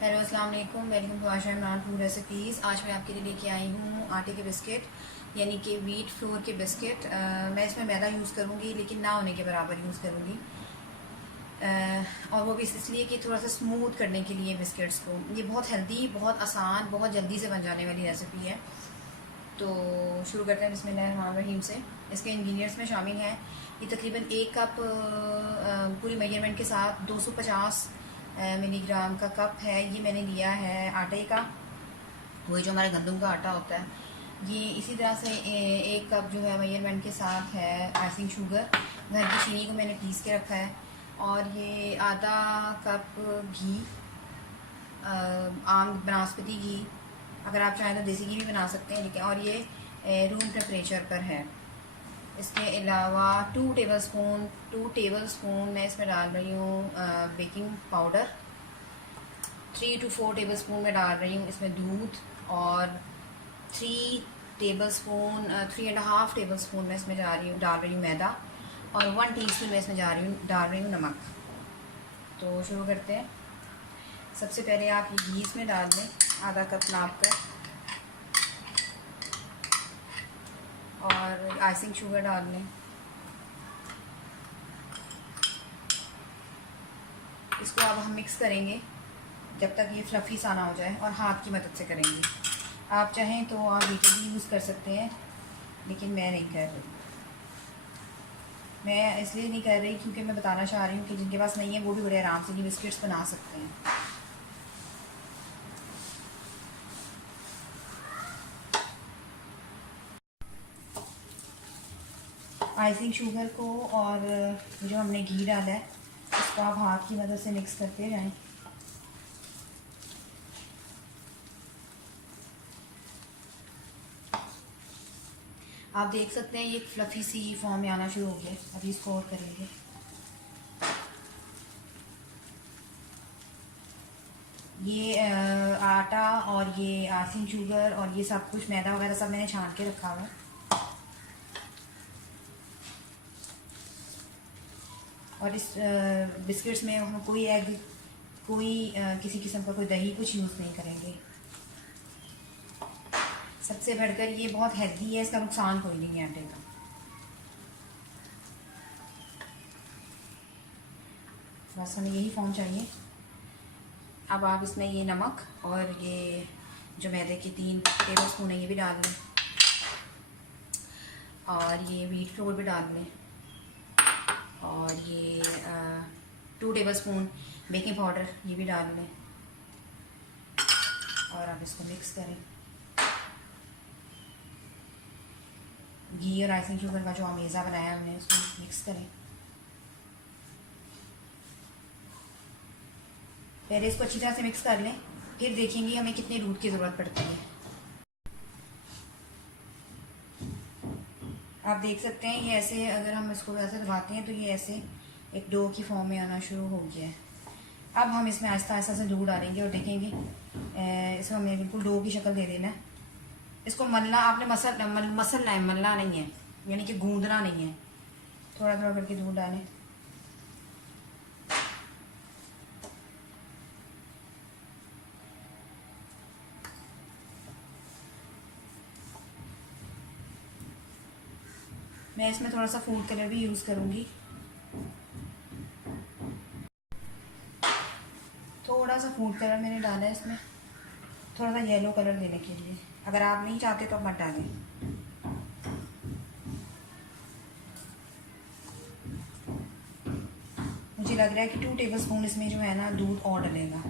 Hello अस्सलाम वालेकुम, welcome to Asha Imran food recipes. आज मैं आपके लिए लेके आई हूँ आटे के बिस्किट, यानी कि वीट फ्लोर के बिस्किट। मैं इसमें मैदा यूज़ करूँगी, लेकिन ना होने के बराबर यूज़ करूँगी। और वो भी इसलिए कि थोड़ा सा स्मूथ करने के लिए बिस्किट्स को। ये बहुत हेल्दी, बहुत आसान, बहुत जल्दी से बन जाने वाली रेसिपी है। तो शुरू करते हैं बिस्मिल्लाहिर्रहमानिर्रहीम से। इसके इंग्रेडिएंट्स में शामिल हैं ये तकरीबन 1 कप पूरी मेजरमेंट के साथ 250 मिलीग्राम का कप है। ये मैंने लिया है आटे का, वही जो हमारे गंदम का आटा होता है। ये इसी तरह से 1 कप जो है मेजरमेंट के साथ है आइसिंग शुगर। घर की चीनी को मैंने पीस के रखा है। और ये आधा कप घी, आम बनास्पति घी, अगर आप चाहें तो देसी घी भी बना सकते हैं, लेकिन और ये रूम टेम्परेचर पर है। इसके अलावा 2 टेबल स्पून मैं इसमें डाल रही हूँ baking powder. 3 to 4 table spoon में डाल रही हूँ इसमें दूध। और 3.5 टेबल स्पून में इसमें डाल रही हूँ मैदा। और 1 टीस्पून में इसमें डाल रही हूँ नमक। तो शुरू करते हैं। सबसे पहले आप ये घी इसमें डाल दें, आधा कप नाप कर। और आइसिंग शुगर डाल लें। इसको अब हम मिक्स करेंगे जब तक ये फ्लफ़ी सा ना हो जाए, और हाथ की मदद से करेंगे। आप चाहें तो आप बीटर भी यूज़ कर सकते हैं, लेकिन मैं नहीं कर रही। मैं इसलिए नहीं कर रही क्योंकि मैं बताना चाह रही हूँ कि जिनके पास नहीं है वो भी बड़े आराम से ये बिस्किट्स बना सकते हैं। आइसिंग शुगर को और जो हमने घी डाला है इसको आप हाथ की मदद से मिक्स करते जाएं। आप देख सकते हैं ये एक फ्लफ़ी सी फॉर्म में आना शुरू हो गया। अभी इसको और करेंगे। ये आटा और ये आइसिंग शुगर और ये सब कुछ मैदा वगैरह सब मैंने छान के रखा हुआ है। और इस बिस्किट्स में हम कोई एग, कोई किसी किस्म का कोई दही कुछ यूज़ नहीं करेंगे। सबसे बढ़कर ये बहुत हेल्दी है, इसका नुकसान कोई नहीं है आटे का। बस हमें यही फॉर्म चाहिए। अब आप इसमें ये नमक और ये जो मैदे के 3 टेबल स्पून है ये भी डाल लें। और ये व्हीट फ्लोर भी डाल लें। और ये 2 टेबल स्पून बेकिंग पाउडर ये भी डाल लें। और अब इसको मिक्स करें। घी और आइसिंग शुगर का जो अमेज़ा बनाया हमने उसको मिक्स करें। पहले इसको अच्छी तरह से मिक्स कर लें, फिर देखेंगे हमें कितने दूध की ज़रूरत पड़ती है। आप देख सकते हैं ये ऐसे, अगर हम इसको ऐसे दबाते हैं तो ये ऐसे एक डो की फॉर्म में आना शुरू हो गया है। अब हम इसमें आहिस्ता आहिस्ता से दूध डालेंगे और देखेंगे इसको हमें बिल्कुल डो की शक्ल दे देना है। इसको मलना, आपने मसलना है, मलना नहीं है, यानी कि गूंदना नहीं है। थोड़ा थोड़ा करके दूध डालें। मैं इसमें थोड़ा सा फूड कलर भी यूज़ करूँगी, थोड़ा सा फूड कलर मैंने डाला है इसमें, थोड़ा सा येलो कलर देने के लिए। अगर आप नहीं चाहते तो मत डालें। मुझे लग रहा है कि 2 टेबल स्पून इसमें जो है ना दूध और डलेगा।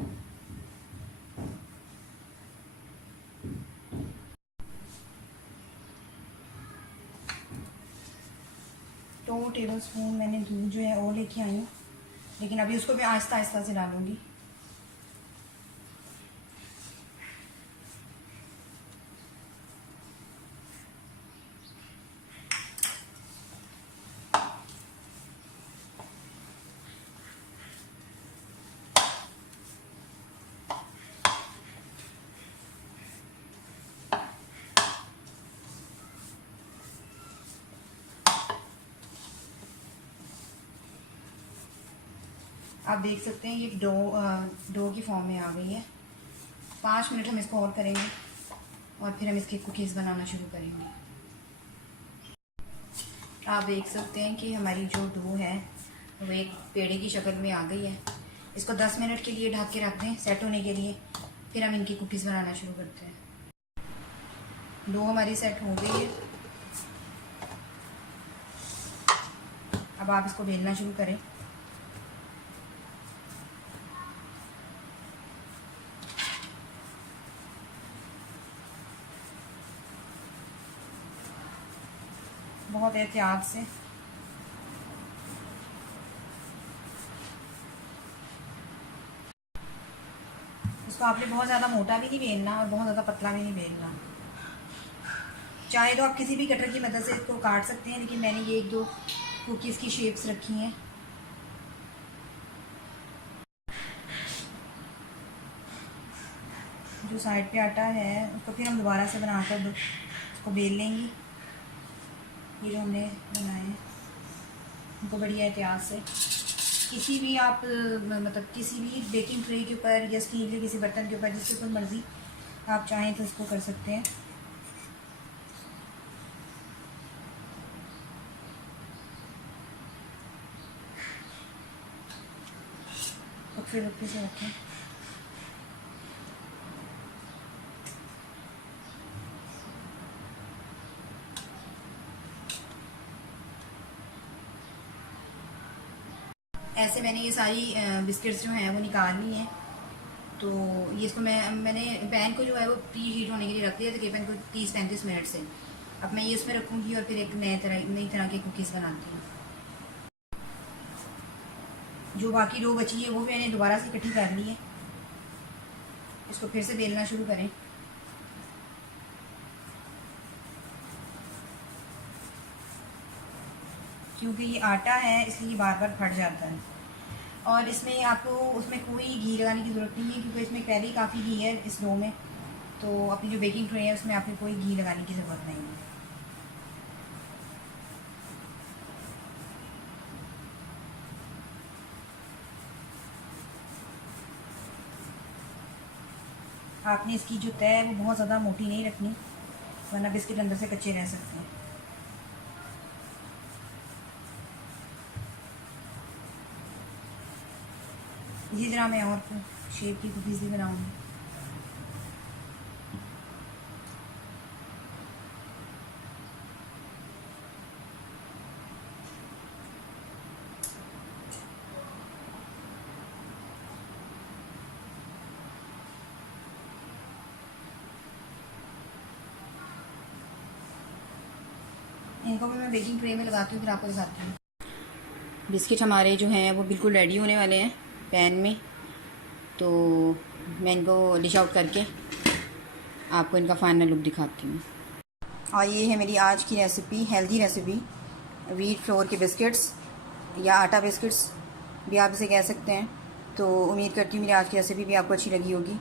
तो 2 टेबल स्पून मैंने दूध जो है और लेके आई हूँ, लेकिन अभी उसको मैं आहिस्ता आहिस्ता से डालूँगी। आप देख सकते हैं ये डो की फॉर्म में आ गई है। 5 मिनट हम इसको और करेंगे और फिर हम इसके कुकीज़ बनाना शुरू करेंगे। आप देख सकते हैं कि हमारी जो डो है वो एक पेड़े की शक्ल में आ गई है। इसको 10 मिनट के लिए ढक के रख दें सेट होने के लिए, फिर हम इनकी कुकीज़ बनाना शुरू करते हैं। डो हमारी सेट हो गई है। अब आप इसको बेलना शुरू करें। बहुत एहतियात से। इसको आपने बहुत ज़्यादा मोटा भी नहीं बेलना और बहुत ज़्यादा पतला भी नहीं बेलना। चाहे तो आप किसी भी कटर की मदद से इसको काट सकते हैं, लेकिन मैंने ये 1-2 कुकीज़ की शेप्स रखी हैं। जो साइड पे आटा है उसको फिर हम दोबारा से बनाकर उसको बेल लेंगे। ये जो हमने बनाए हैं उनको बड़ी एहतियात से किसी भी आप मतलब किसी भी बेकिंग ट्रे के ऊपर या स्टील के किसी बर्तन के ऊपर जिसके ऊपर मर्ज़ी आप चाहें तो इसको कर सकते हैं। वक्फे से रखें। ऐसे मैंने ये सारी बिस्किट्स जो हैं वो निकाल ली हैं। तो ये इसको मैंने पैन को जो है वो प्री हीट होने के लिए रख दिया तकरीबन कोई 30-35 मिनट से। अब मैं ये उसमें रखूँगी और फिर एक नई तरह के कुकीज़ बनाती हूँ। जो बाकी डो बची है वो भी मैंने दोबारा से इकट्ठी कर ली है। इसको फिर से बेलना शुरू करें। क्योंकि ये आटा है इसलिए बार बार फट जाता है। और इसमें आपको उसमें कोई घी लगाने की ज़रूरत नहीं है, क्योंकि इसमें पहले ही काफ़ी घी है इस डो में। तो अपनी जो बेकिंग ट्रे है उसमें आपको कोई घी लगाने की ज़रूरत नहीं है। आपने इसकी जो तय है वो बहुत ज़्यादा मोटी नहीं रखनी, वरना बिस्किट अंदर से कच्चे रह सकते हैं। इसी तरह मैं और शेप की कुकीज़ भी बनाऊंगी। इनको भी मैं बेकिंग ट्रे में लगाती हूँ, फिर आपको दिखाती हूँ। बिस्किट हमारे जो हैं वो बिल्कुल रेडी होने वाले हैं पैन में। तो मैं इनको डिश आउट करके आपको इनका फाइनल लुक दिखाती हूँ। और ये है मेरी आज की recipe, healthy recipe, wheat flour के बिस्किट्स या आटा बिस्किट्स भी आप इसे कह सकते हैं। तो उम्मीद करती हूँ मेरी आज की रेसिपी भी आपको अच्छी लगी होगी।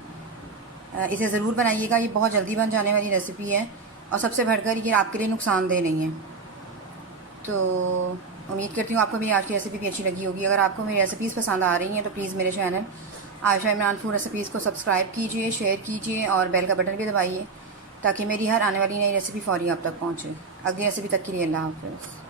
इसे ज़रूर बनाइएगा, ये बहुत जल्दी बन जाने वाली रेसिपी है और सबसे बढ़कर ये आपके लिए नुकसानदेह नहीं है। तो उम्मीद करती हूँ आपको मेरी आज की रेसिपी भी अच्छी लगी होगी। अगर आपको मेरी रेसिपीज़ पसंद आ रही हैं तो प्लीज़ मेरे channel Ayesha Imran food recipes को सब्सक्राइब कीजिए, शेयर कीजिए और बेल का बटन भी दबाइए, ताकि मेरी हर आने वाली नई रेसिपी फ़ौरी आप तक पहुँचे। अगली रेसिपी तक के लिए अल्लाह हाफ़िज़।